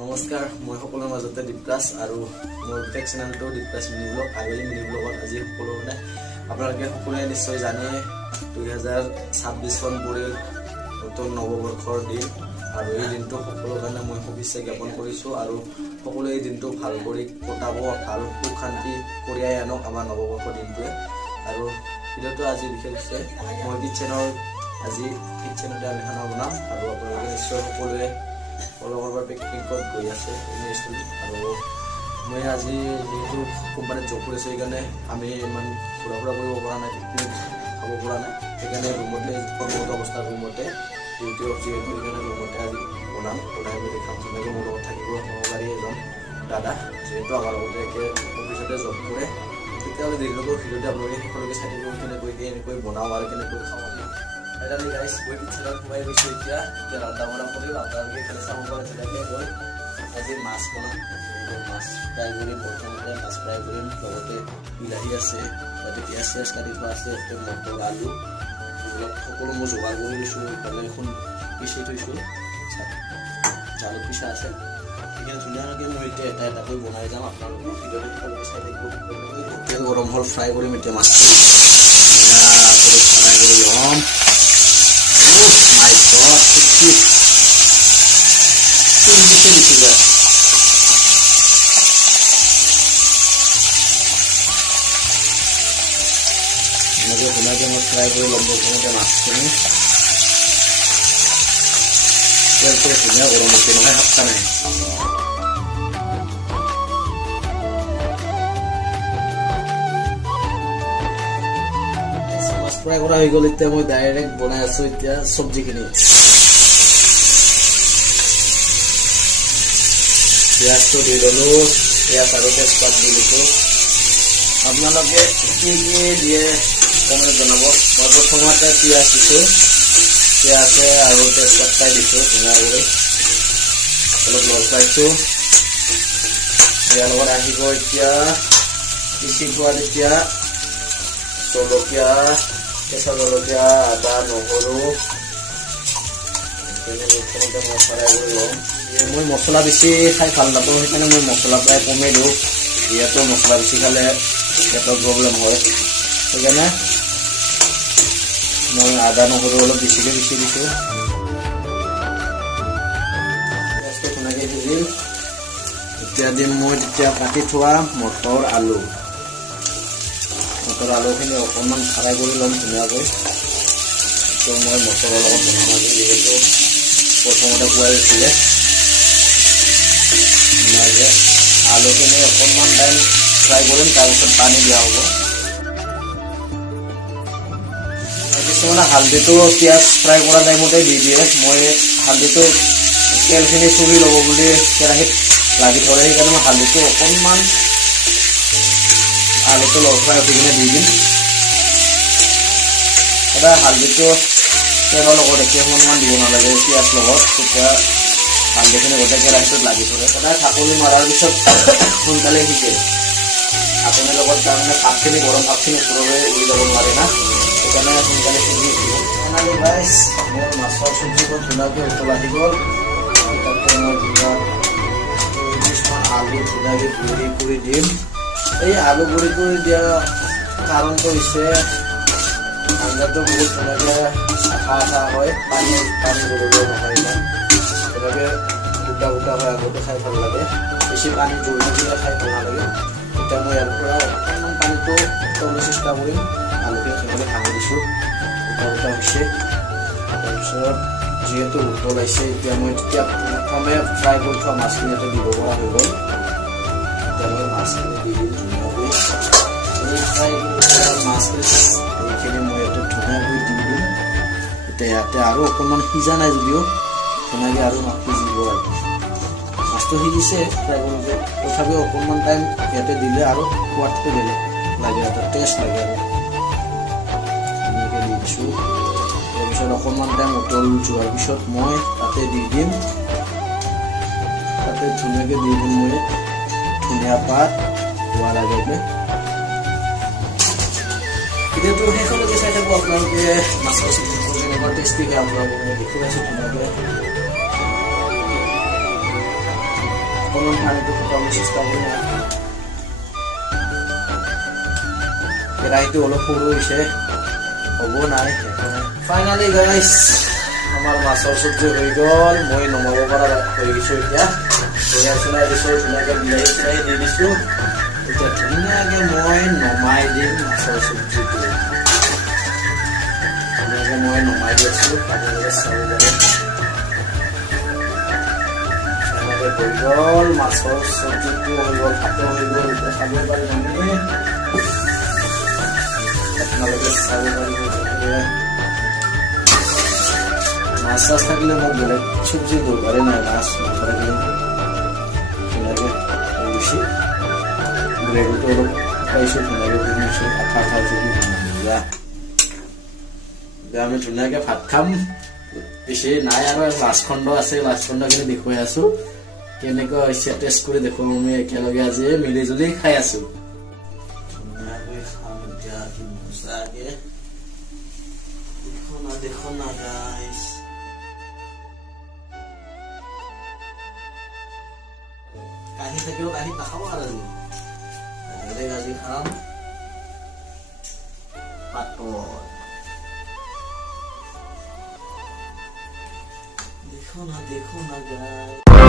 নমস্কাৰ, মই সকলোৰে মাজতে দীপৰাজ আৰু মোৰ টেক চেনেলটো দীপৰাজ মিনি ব্লগ আগলি মিনি ব্লগত আজি সকলো আপোনালোকে সকলোৱে নিশ্চয় জানে 2026 চন পৰিল নতুন নৱবৰ্ষৰ দিন আৰু এই দিনটো সকলোৰ কাৰণে মই শুভেচ্ছা জ্ঞাপন কৰিছোঁ আৰু সকলোৱে এই দিনটো ভাল কৰি কটাব, ভাল সুখ শান্তি কঢ়িয়াই আনক আমাৰ নৱবৰ্ষৰ দিনটোৱে। আৰু ভিডিঅ'টো আজি বিশেষ হৈছে মই কিটচেনতে আমি খানা বনাম আৰু আপোনালোকে নিশ্চয় সকলোৱে অলপৰ পিকনিকত গৈ আছে আৰু মই আজি যিহেতু কোম্পানীত জব কৰিছোঁ সেইকাৰণে আমি ইমান ঘূৰা ফুৰা কৰিব পৰা নাই, পিকনিক খাব পৰা নাই, সেইকাৰণে ৰুমতে কৰ্মৰত অৱস্থাৰ ৰুমতে ডিউটি অফ যিহেতু সেইকাৰণে ৰুমতে আজি বনাই মেলি খাম। তেনেকৈ মোৰ লগত থাকিব সহকাৰী এজন দাদা, যিহেতু আমাৰ লগতে একে অফিচতে জব কৰে। তেতিয়াহ'লে দেৰিলৈকে ভিডিঅ'টো আপোনালোকে সকলোকে চাই থাকিব কেনেকৈ বনাওঁ আৰু কেনেকৈ খাওঁ। ফাইনালি গাইজ গৈ কিটচেনত সোমাই গৈছোঁ। এতিয়া ৰন্ধা বঢ়া কৰিম, আপোনালোকে এইফালে চাব পাৰে তেনেকৈ গৈ আজি মাছ বনাম। মাছ ফ্ৰাই কৰিম, প্ৰথমতে মাছ ফ্ৰাই কৰিম, লগতে বিলাহী আছে, তাতে পিঁয়াজ চিয়াজ কাটি থোৱা আছে, মটৰ আলু এইবিলাক সকলো মই যোগাৰ কৰি দিছোঁ। ইফালে এখন পিচি থৈছোঁ, জালুক পিচা আছে, সেইখিনি ধুনীয়াকৈ মই এতিয়া এটা এটাকৈ বনাই যাম। আপোনালোকে ভিডিঅ'টো সকলোকে চাই থাকিব। তেল গৰম হ'ল, ফ্ৰাই কৰিম এতিয়া মাছ ফ্ৰাই কৰি ল'ম। My God, ধুনীয়াকৈ মই ফ্ৰাই কৰি ল'ম। প্ৰথমতে মাছখিনি তেলটো ধুনীয়া গৰম হৈছে নহয়, সাতটা নাই। মাছ ফ্ৰাই কৰা হৈ গ'ল। এতিয়া মই ডাইৰেক্ট বনাই আছো এতিয়া চব্জিখিনি। পিঁয়াজটো দি ল'লোঁ, পিঁয়াজ আৰু তেজপাত দি দিছোঁ। আপোনালোকে কি কি দিয়ে কমেণ্ট জনাব। মই প্ৰথমতে পিঁয়াজ দিছোঁ, পিঁয়াজে আৰু তেজপাত দিছোঁ ধুনীয়াকৈ অলপ লৰকাইছোঁ। ইয়াৰ লগত আহিব এতিয়া পিচি থোৱা তেতিয়া জলকীয়া, কেঁচা জলকীয়া, আদা, নহৰু প্ৰথমতে মই ফ্ৰাই কৰি ল'ম। মই মছলা বেছি খাই ভাল নাপাওঁ, সেইকাৰণে মই মছলা প্ৰায় কমেই দিওঁ। যিহেতু মছলা বেছি খালে পেটৰ প্ৰব্লেম হয়, সেইকাৰণে মই আদা নহৰু অলপ বেছিকৈ দিছোঁ। পিঁয়াজটো ধুনীয়াকৈ সিজিল। এতিয়া দিম মই কাটি থোৱা মটৰ আলুখিনি অকণমান ফ্ৰাই কৰি ল'ম ধুনীয়াকৈ। তো মই মটৰৰ লগত বনাম আজি, যিহেতু প্ৰথমতে কোৱাই হৈছিলে। ধুনীয়াকৈ আলুখিনি অকণমান টাইম ফ্ৰাই কৰিম, তাৰপিছত পানী দিয়া হ'ব। কিছুমানে হালধিটো পিঁয়াজ ফ্ৰাই কৰা টাইমতে দি দিয়ে। মই হালধিটো তেলখিনি চুৰি ল'ব বুলি কেৰাহীত লাগি ধৰে, সেইকাৰণে মই হালধিটো অকণমান আলুটো লৰফ্ৰাই উঠি কিনে দি দিম। সদায় হালধিটো তেলৰ লগত একে সমানমান দিব নালাগে পিঁয়াজ লগত, তেতিয়া হালধিখিনি গোটেই কেৰাহীটোত লাগি ধৰে। সদায় ঢাকনি মৰাৰ পিছত সোনকালে সিজে। ঢাকনিৰ লগত তাৰমানে ভাতখিনি গৰম ভাতখিনি ওপৰলৈ উৰি যাব নোৱাৰে না, সেইকাৰণে সোনকালে সিজি উঠিব। ফাইনালি গাইজ মোৰ মাছৰ চব্জিখন ধুনীয়াকৈ উতল আহি গ'ল। তাতে মই কিছুমান আলু ধুনীয়াকৈ গুড়ি কৰি দিম। এই আলু গুড়ি কৰি দিয়া কাৰণটো হৈছে আঞ্জাটো বহুত ধুনীয়াকৈ চাফা হয়, পানী জললৈ নহয়, ইমান তেনেকৈ গোটা হয়। আগতে খাই ভাল লাগে, বেছি পানী জোল নিদিলে খাই ভাল নালাগে। এতিয়া মই ইয়াৰ পৰা অকণমান পানীটো উতলাবলৈ চেষ্টা কৰিম। আলুখিনি ধুনীয়াকৈ ভাঙি দিছোঁ, গোটা হৈছে। তাৰপিছত যিহেতু উতলাইছে, এতিয়া মই প্ৰথমে ফ্ৰাই কৰি থোৱা মাছখিনি ইয়াতে দিব পৰা হৈ গ'ল। এতিয়া মই মাছখিনি দি দিম ধুনীয়াকৈ। ফ্ৰাই কৰা মাছখিনি এইখিনি মই ইয়াতে ধুনীয়াকৈ দি দিম। এতিয়া ইয়াতে আৰু অকণমান সিজা নাই যদিও ধুনীয়াকৈ আৰু মাছ সিজিব আৰু মাছটো সিজিছে ফ্ৰাই কৰোঁতে, তথাপিও অকণমান টাইম ইয়াতে দিলে আৰু সোৱাদটো বেলেগ লাগে, এটা টেষ্ট লাগে আৰু ধুনীয়াকৈ দি দিছোঁ। তাৰপিছত অকণমান টাইম উতল যোৱাৰ পিছত মই তাতে ধুনীয়াকৈ দি দিম মই ধনিয়া পাত হোৱাৰ আগতে। ভিডিঅ'টো শেষলৈকে চাই থাকোঁ আপোনালোকে। মাছৰ চব্জিটো যেনেকুৱা টেষ্টি হয় আপোনালোকে দেখি পাইছোঁ ধুনীয়াকৈ। অকণমান পানীটো শুকাবলৈ চেষ্টা কৰিম। কেৰাহীটো অলপ সৰু হৈছে, হ'ব নাই। ফাইনালি গাইজ আমাৰ মাছৰ চব্জি হৈ গ'ল। মই নমাব পৰা হৈ গৈছোঁ এতিয়া। চুনাই দিছোঁ, ধুনীয়াকৈ বিলাহী চিলাহী দি দিছোঁ। এতিয়া ধুনীয়াকৈ মই নমাই দিম মাছৰ চব্জিটো। ধুনীয়াকৈ মই নমাই দি আছোঁ, আপোনালোকে চাব পাৰে। হৈ গ'ল মাছৰ চব্জিটো, হৈ গ'ল ভাতো হৈ গ'ল। এতিয়া খাব পাৰিম আমি, আপোনালোকে চাব পাৰিব। মাছ চাছ থাকিলে মোক বেলেগ চব্জি দৰকাৰে নাই, মাছ নাথাকিলে ধুনীয়াকৈ গৈছে। গ্ৰেভিটো অলপ পাইছোঁ, ধুনীয়াকৈ বনাইছোঁ, আঠা আঠা হৈছে। এতিয়া আমি ধুনীয়াকৈ ভাত খাম। বেছি নাই আৰু লাষ্ট খণ্ড আছে, লাষ্ট খণ্ডখিনি দেখুৱাই আছোঁ। কেনেকুৱা হৈছে টেষ্ট কৰি দেখুৱাম আমি একেলগে আজি মিলি জুলি খাই আছো। ধুনীয়াকৈ খাম এতিয়া মজাকে। দেখো না গাইজ, কাঁহী থাকিলেও কাঁহীত নাখাব আৰু আজি খাম পাতল। দেখো না গাইজ।